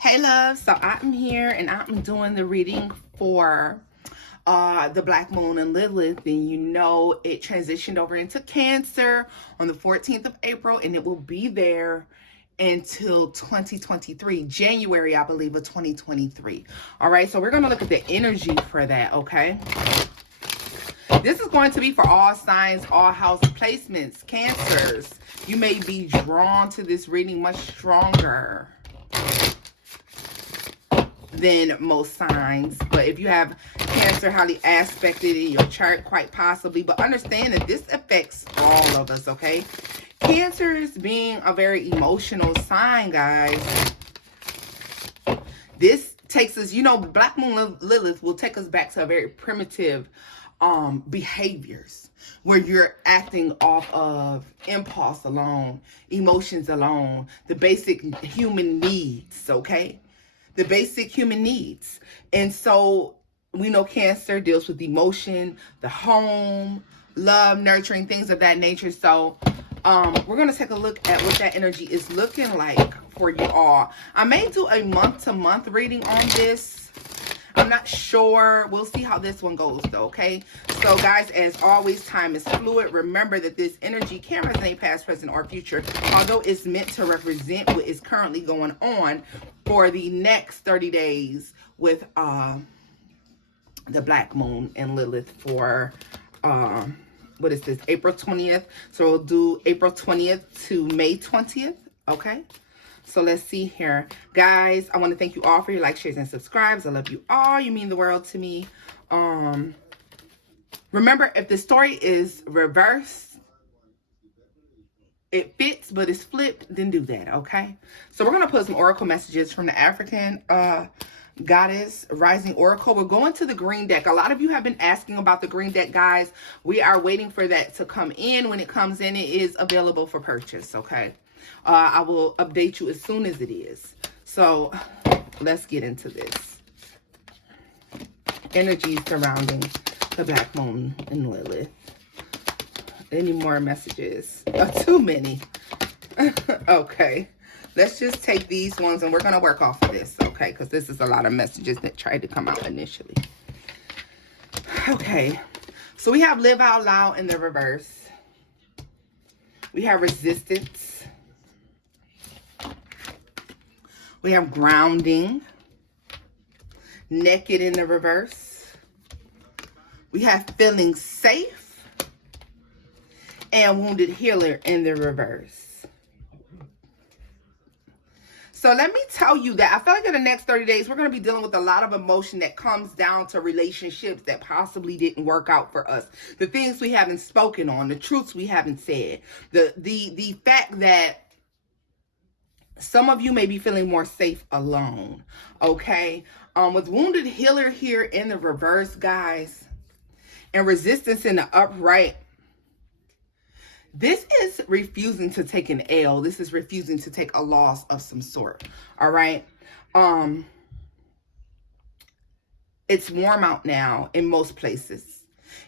Hey love, so I'm here and I'm doing the reading for the Black Moon and Lilith, and you know it transitioned over into Cancer on the 14th of April, and it will be there until 2023, January, I believe, of 2023. All right, so we're going to look at the energy for that, okay? This is going to be for all signs, all house placements, Cancers. You may be drawn to this reading much stronger than most signs, but if you have Cancer highly aspected in your chart, quite possibly, but understand that this affects all of us, okay? Cancers being a very emotional sign, guys, this takes us, you know, Black Moon Lilith will take us back to a very primitive behaviors where you're acting off of impulse alone, emotions alone, the basic human needs, okay? The basic human needs. And so we know Cancer deals with emotion, the home, love, nurturing, things of that nature. So we're going to take a look at what that energy is looking like for you all. I may do a month-to-month reading on this. I'm not sure. We'll see how this one goes though, okay? So guys, as always, time is fluid. Remember that this energy can resonate past, present, or future, although it's meant to represent what is currently going on for the next 30 days with the Black Moon and Lilith for what is this, April 20th. So we'll do April 20th to May 20th, okay? So let's see here. Guys, I want to thank you all for your likes, shares, and subscribes. I love you all. You mean the world to me. Remember, if the story is reversed, it fits, but it's flipped, then do that, okay? So we're going to put some oracle messages from the African Goddess Rising Oracle. We're going to the green deck. A lot of you have been asking about the green deck, guys. We are waiting for that to come in. When it comes in, it is available for purchase, okay? I will update you as soon as it is. So let's get into this. Energy surrounding the Black Moon and Lilith. Any more messages? Too many. Okay. Let's just take these ones and we're going to work off of this, okay? Because this is a lot of messages that tried to come out initially. Okay. So we have live out loud in the reverse. We have resistance. We have grounding, naked in the reverse. We have feeling safe, and wounded healer in the reverse. So let me tell you that I feel like in the next 30 days, we're going to be dealing with a lot of emotion that comes down to relationships that possibly didn't work out for us. The things we haven't spoken on, the truths we haven't said, the fact that some of you may be feeling more safe alone, okay? With wounded healer here in the reverse, guys, and resistance in the upright, this is refusing to take an L. This is refusing to take a loss of some sort, all right? It's warm out now in most places.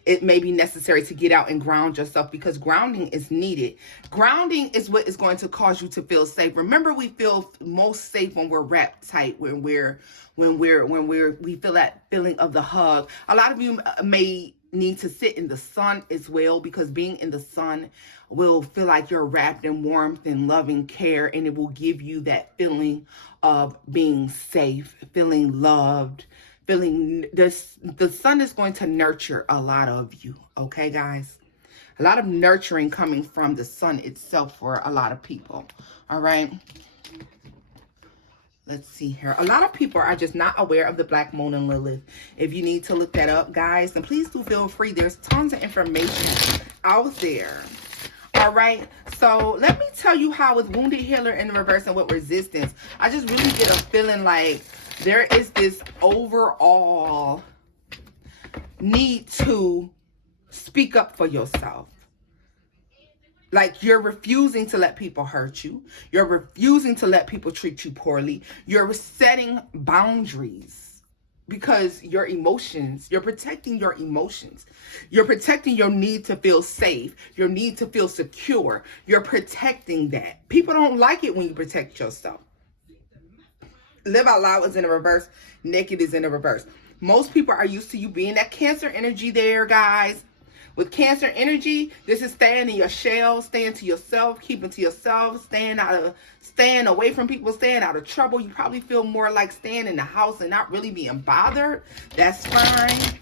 It may be necessary to get out and ground yourself because grounding is needed. Grounding is what is going to cause you to feel safe. Remember, we feel most safe when we're wrapped tight, when we feel that feeling of the hug. A lot of you may need to sit in the sun as well, because being in the sun will feel like you're wrapped in warmth and loving care, and it will give you that feeling of being safe, feeling loved, feeling this. The sun is going to nurture a lot of you, okay, guys? A lot of nurturing coming from the sun itself for a lot of people, all right? Let's see here. A lot of people are just not aware of the Black Moon and Lilith. If you need to look that up, guys, then please do feel free. There's tons of information out there. All right. So let me tell you how with wounded healer in the reverse and with resistance, I just really get a feeling like there is this overall need to speak up for yourself. Like you're refusing to let people hurt you. You're refusing to let people treat you poorly. You're setting boundaries because your emotions, you're protecting your emotions. You're protecting your need to feel safe, your need to feel secure. You're protecting that. People don't like it when you protect yourself. Live out loud is in the reverse. Naked is in the reverse. Most people are used to you being that Cancer energy there, guys. With Cancer energy, this is staying in your shell, staying to yourself, keeping to yourself, staying away from people, staying out of trouble. You probably feel more like staying in the house and not really being bothered. That's fine.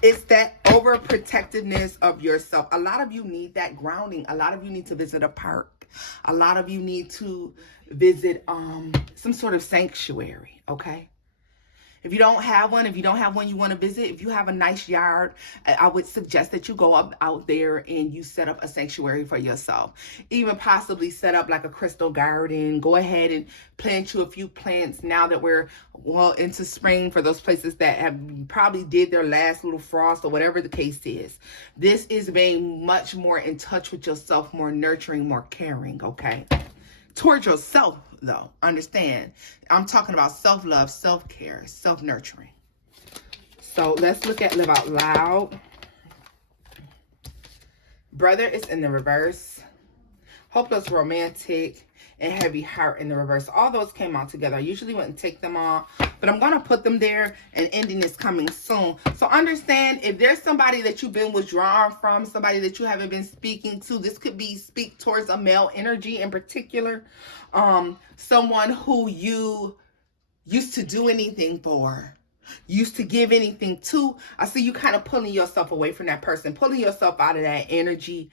It's that overprotectiveness of yourself. A lot of you need that grounding. A lot of you need to visit a park. A lot of you need to visit some sort of sanctuary, okay? If you don't have one, you want to visit, if you have a nice yard, I would suggest that you go out there and you set up a sanctuary for yourself. Even possibly set up like a crystal garden. Go ahead and plant you a few plants now that we're well into spring, for those places that have probably did their last little frost or whatever the case is. This is being much more in touch with yourself, more nurturing, more caring, okay? Towards yourself, though. Understand, I'm talking about self-love, self-care, self-nurturing. So let's look at live out loud. Brother is in the reverse. Hopeless romantic and heavy heart in the reverse. All those came out together. I usually wouldn't take them all, but I'm going to put them there, and ending is coming soon. So understand, if there's somebody that you've been withdrawn from, somebody that you haven't been speaking to, this could be speak towards a male energy in particular. Someone who you used to do anything for, used to give anything to. I see you kind of pulling yourself away from that person, pulling yourself out of that energy.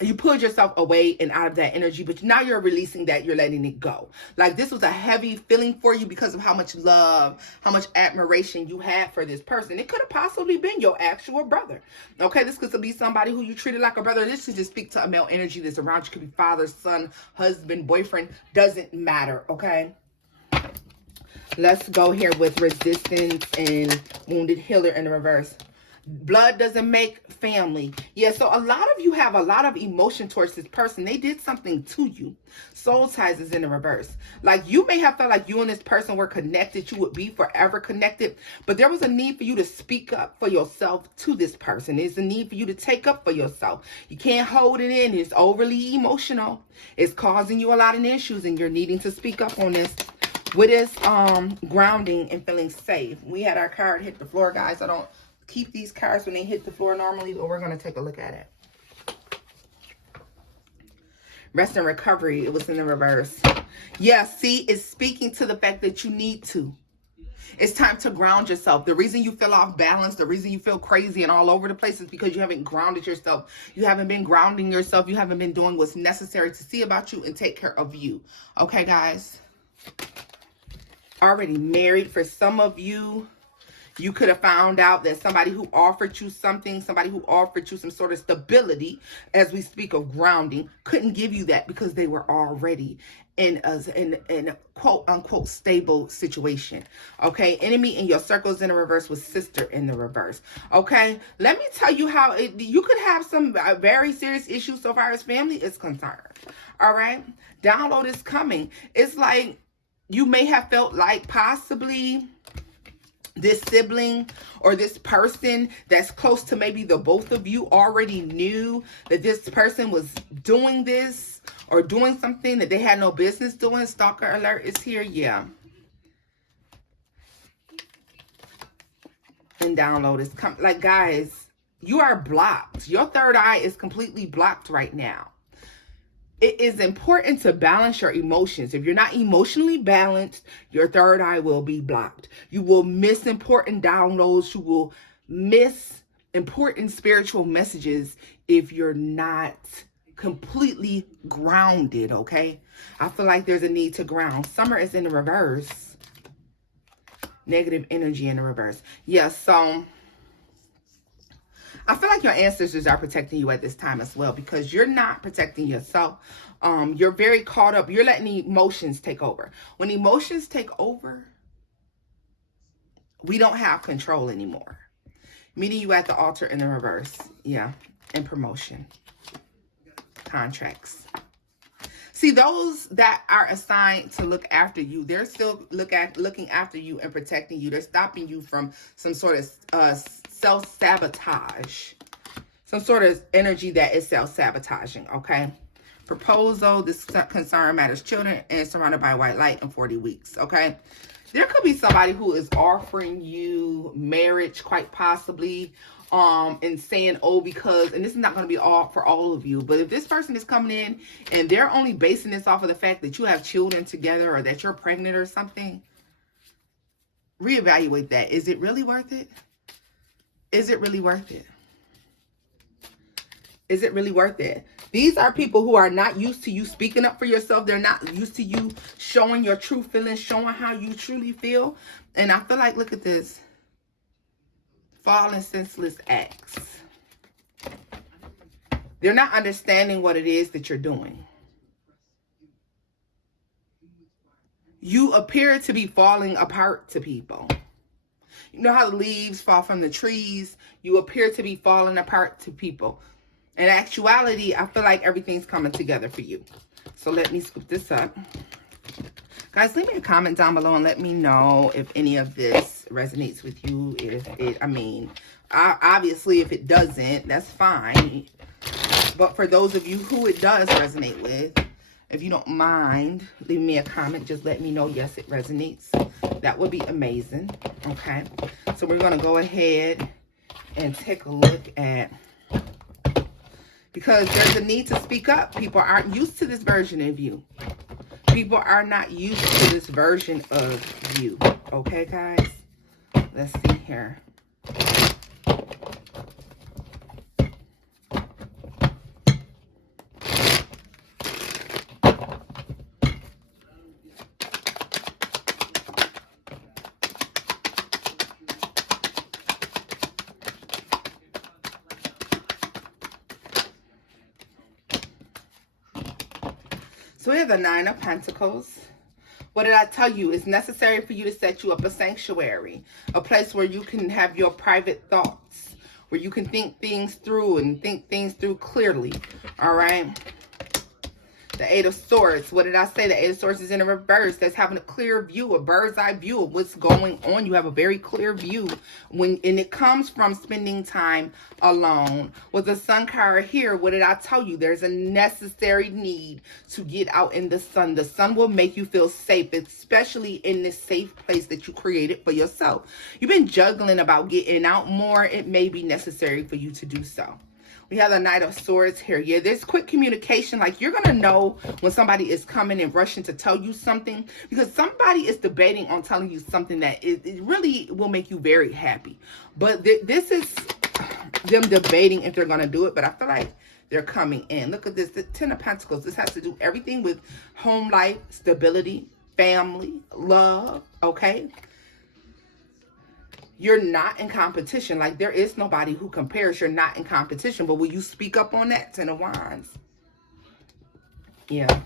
You pulled yourself away and out of that energy, but now you're releasing that, you're letting it go. Like this was a heavy feeling for you because of how much love, how much admiration you had for this person. It could have possibly been your actual brother. Okay, this could be somebody who you treated like a brother. This could just speak to a male energy that's around you. Could be father, son, husband, boyfriend. Doesn't matter, okay? Let's go here with resistance and wounded healer in the reverse. Blood doesn't make family. Yeah, so a lot of you have a lot of emotion towards this person. They did something to you. Soul ties is in the reverse. Like you may have felt like you and this person were connected. You would be forever connected. But there was a need for you to speak up for yourself to this person. There's a need for you to take up for yourself. You can't hold it in. It's overly emotional. It's causing you a lot of issues, and you're needing to speak up on this. With this grounding and feeling safe. We had our card hit the floor, guys. I don't keep these cards when they hit the floor normally, but we're going to take a look at it. Rest and recovery, it was in the reverse. Yeah, see, it's speaking to the fact that you need to. It's time to ground yourself. The reason you feel off balance, the reason you feel crazy and all over the place is because you haven't grounded yourself. You haven't been grounding yourself. You haven't been doing what's necessary to see about you and take care of you. Okay, guys? Already married for some of you. You could have found out that somebody who offered you something, somebody who offered you some sort of stability, as we speak of grounding, couldn't give you that because they were already in a quote unquote stable situation. Okay, enemy in your circles in the reverse was sister in the reverse. Okay, let me tell you how you could have some very serious issues so far as family is concerned. All right, download is coming. It's like you may have felt like possibly this sibling or this person that's close to maybe the both of you already knew that this person was doing this or doing something that they had no business doing. Stalker alert is here. Yeah. And download is coming. Like, guys, you are blocked. Your third eye is completely blocked right now. It is important to balance your emotions. If you're not emotionally balanced, your third eye will be blocked. You will miss important downloads. You will miss important spiritual messages if you're not completely grounded, okay? I feel like there's a need to ground. Summer is in the reverse. Negative energy in the reverse. Yes, so I feel like your ancestors are protecting you at this time as well, because you're not protecting yourself. You're very caught up. You're letting emotions take over. When emotions take over, we don't have control anymore. Meeting you at the altar in the reverse. Yeah. And promotion. Contracts. See, those that are assigned to look after you, they're still looking after you and protecting you. They're stopping you from some sort of self-sabotage. Some sort of energy that is self-sabotaging, okay? proposal. This concern matters children and surrounded by white light in 40 weeks. Okay. There could be somebody who is offering you marriage, quite possibly, and saying, oh, because, and this is not going to be all for all of you, but if this person is coming in and they're only basing this off of the fact that you have children together or that you're pregnant or something, reevaluate that. Is it really worth it? Is it really worth it? Is it really worth it? These are people who are not used to you speaking up for yourself. They're not used to you showing your true feelings, showing how you truly feel. And I feel like, look at this. Fallen senseless acts. They're not understanding what it is that you're doing. You appear to be falling apart to people. You know how the leaves fall from the trees? You appear to be falling apart to people. In actuality, I feel like everything's coming together for you. So let me scoop this up. Guys, leave me a comment down below and let me know if any of this resonates with you. If it, obviously, if it doesn't, that's fine. But for those of you who it does resonate with, if you don't mind, leave me a comment. Just let me know, yes, it resonates. That would be amazing. Okay. So we're going to go ahead and take a look at, because there's a need to speak up. People aren't used to this version of you. People are not used to this version of you. Okay, guys? Let's see here. So we have the Nine of Pentacles. What did I tell you? It's necessary for you to set you up a sanctuary, a place where you can have your private thoughts, where you can think things through and think things through clearly. All right. The Eight of Swords. What did I say? The Eight of Swords is in a reverse. That's having a clear view, a bird's eye view of what's going on. You have a very clear view and it comes from spending time alone. With the Sun card here, what did I tell you? There's a necessary need to get out in the sun. The sun will make you feel safe, especially in this safe place that you created for yourself. You've been juggling about getting out more. It may be necessary for you to do so. We have the Knight of Swords here. Yeah, there's quick communication. Like, you're going to know when somebody is coming and rushing to tell you something, because somebody is debating on telling you something that it really will make you very happy. But this is them debating if they're going to do it. But I feel like they're coming in. Look at this. The Ten of Pentacles. This has to do everything with home life, stability, family, love. Okay. You're not in competition. Like, there is nobody who compares. You're not in competition. But will you speak up on that? Ten of Wands. Yeah.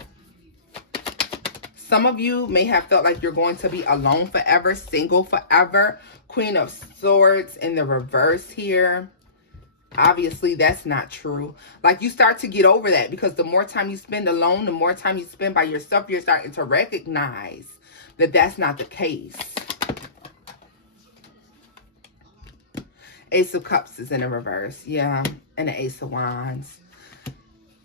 Some of you may have felt like you're going to be alone forever, single forever. Queen of Swords in the reverse here. Obviously, that's not true. Like, you start to get over that, because the more time you spend alone, the more time you spend by yourself, you're starting to recognize that that's not the case. Ace of Cups is in a reverse. Yeah. And the Ace of Wands.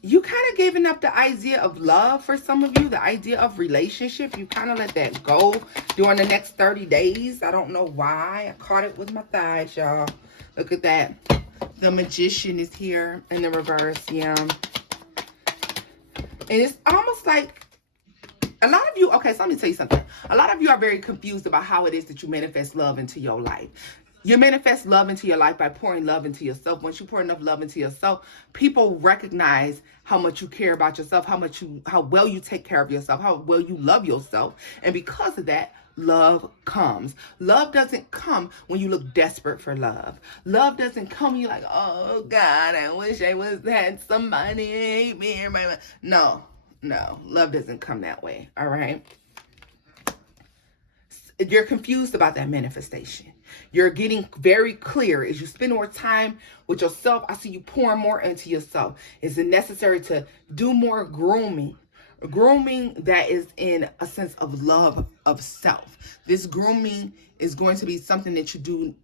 You kind of giving up the idea of love for some of you. The idea of relationship. You kind of let that go during the next 30 days. I don't know why. I caught it with my thighs, y'all. Look at that. The Magician is here in the reverse. Yeah. And it's almost like a lot of you. Okay, so let me tell you something. A lot of you are very confused about how it is that you manifest love into your life. You manifest love into your life by pouring love into yourself. Once you pour enough love into yourself, people recognize how much you care about yourself, how well you take care of yourself, how well you love yourself. And because of that, love comes. Love doesn't come when you look desperate for love. Love doesn't come when you're like, oh God, I wish I had somebody. No. Love doesn't come that way. All right. You're confused about that manifestation. You're getting very clear as you spend more time with yourself. I see you pouring more into yourself. Is it necessary to do more grooming? Grooming that is in a sense of love of self. This grooming is going to be something that you do,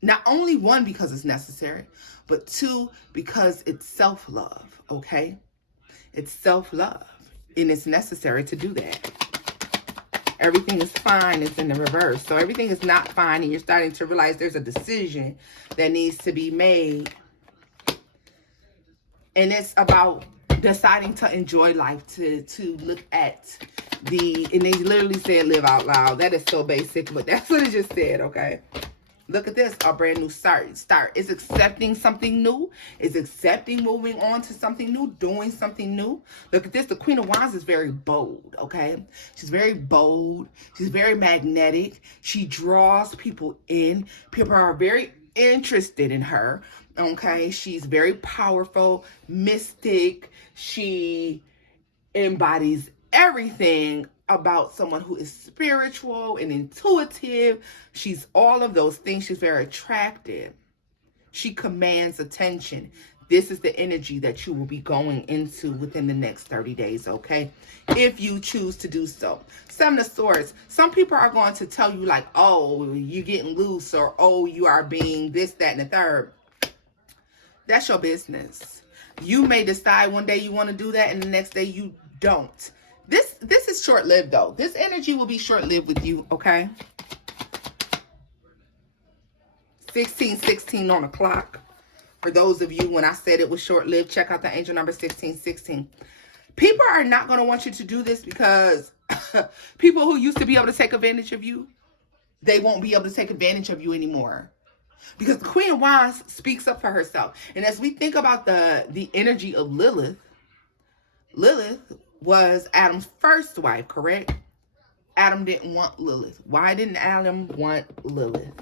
not only one, because it's necessary, but two, because it's self-love, okay? It's self-love, and it's necessary to do that. Everything is fine is in the reverse. So everything is not fine, and you're starting to realize there's a decision that needs to be made. And it's about deciding to enjoy life, to look at and they literally said live out loud. That is so basic, but that's what it just said, okay? Look at this, a brand new start. It's accepting something new. It's accepting moving on to something new, doing something new. Look at this. The Queen of Wands is very bold, okay? She's very bold. She's very magnetic. She draws people in. People are very interested in her, okay? She's very powerful, mystic. She embodies everything about someone who is spiritual and intuitive. She's all of those things. She's very attractive. She commands attention. This is the energy that you will be going into within the next 30 days, okay? If you choose to do so. Seven of Swords. Some people are going to tell you like, oh, you're getting loose, or oh, you are being this, that, and the third. That's your business. You may decide one day you want to do that, and the next day you don't. This is short-lived, though. This energy will be short-lived with you, okay? 1616 on the clock. For those of you, when I said it was short-lived, check out the angel number 1616. People are not going to want you to do this because people who used to be able to take advantage of you, they won't be able to take advantage of you anymore. Because the Queen of Wands speaks up for herself. And as we think about the energy of Lilith, Lilith was Adam's first wife, correct? Adam didn't want Lilith. Why didn't Adam want Lilith?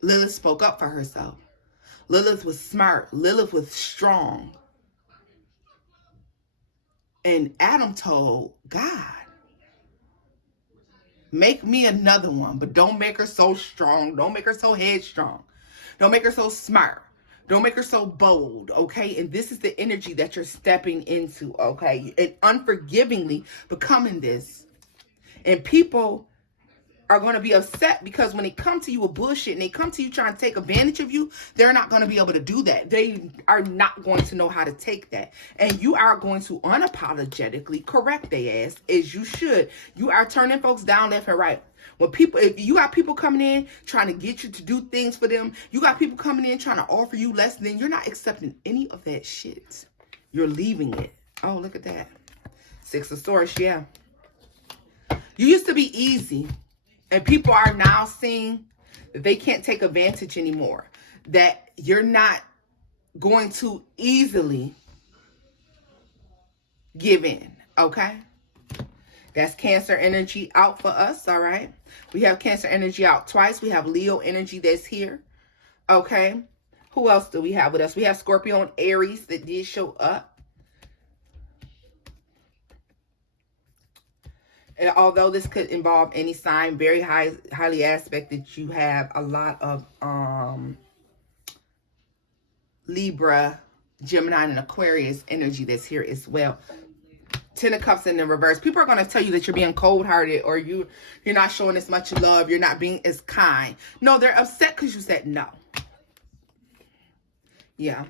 Lilith spoke up for herself. Lilith was smart. Lilith was strong. And Adam told God, make me another one, but don't make her so strong. Don't make her so headstrong. Don't make her so smart. Don't make her so bold, okay? And this is the energy that you're stepping into, okay? And unforgivingly becoming this. And people are going to be upset because when they come to you with bullshit and they come to you trying to take advantage of you, they're not going to be able to do that. They are not going to know how to take that. And you are going to unapologetically correct their ass, as you should. You are turning folks down left and right. When people, if you got people coming in trying to get you to do things for them, you got people coming in trying to offer you less, then you're not accepting any of that shit. You're leaving it. Oh, look at that. Six of Swords, yeah. You used to be easy. And people are now seeing that they can't take advantage anymore. That you're not going to easily give in, okay? That's Cancer energy out for us, all right? We have Cancer energy out twice. We have Leo energy that's here, okay? Who else do we have with us? We have Scorpio and Aries that did show up. And although this could involve any sign, very highly aspected, you have a lot of Libra, Gemini, and Aquarius energy that's here as well. Ten of Cups in the reverse. People are going to tell you that you're being cold-hearted, or you're not showing as much love. You're not being as kind. No, they're upset because you said no. Yeah.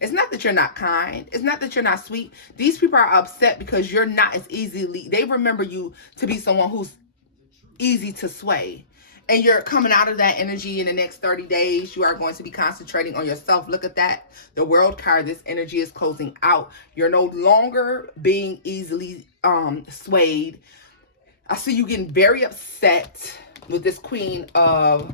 It's not that you're not kind. It's not that you're not sweet. These people are upset because you're not as easily. They remember you to be someone who's easy to sway. And you're coming out of that energy in the next 30 days. You are going to be concentrating on yourself. Look at that. The World card, this energy is closing out. You're no longer being easily swayed. I see you getting very upset with this Queen of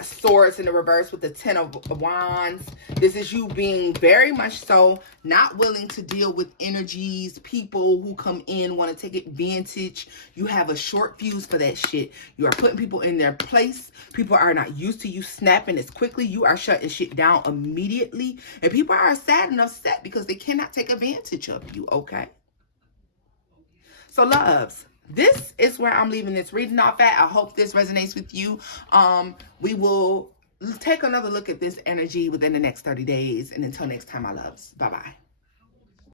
Swords in the reverse with the Ten of Wands. This is you being very much so not willing to deal with energies, people who come in, want to take advantage. You have a short fuse for that shit. You are putting people in their place. People are not used to you snapping as quickly. You are shutting shit down immediately. And people are sad and upset because they cannot take advantage of you, okay? So, loves, this is where I'm leaving this reading off at. I hope this resonates with you. We will take another look at this energy within the next 30 days. And until next time, my loves. Bye-bye.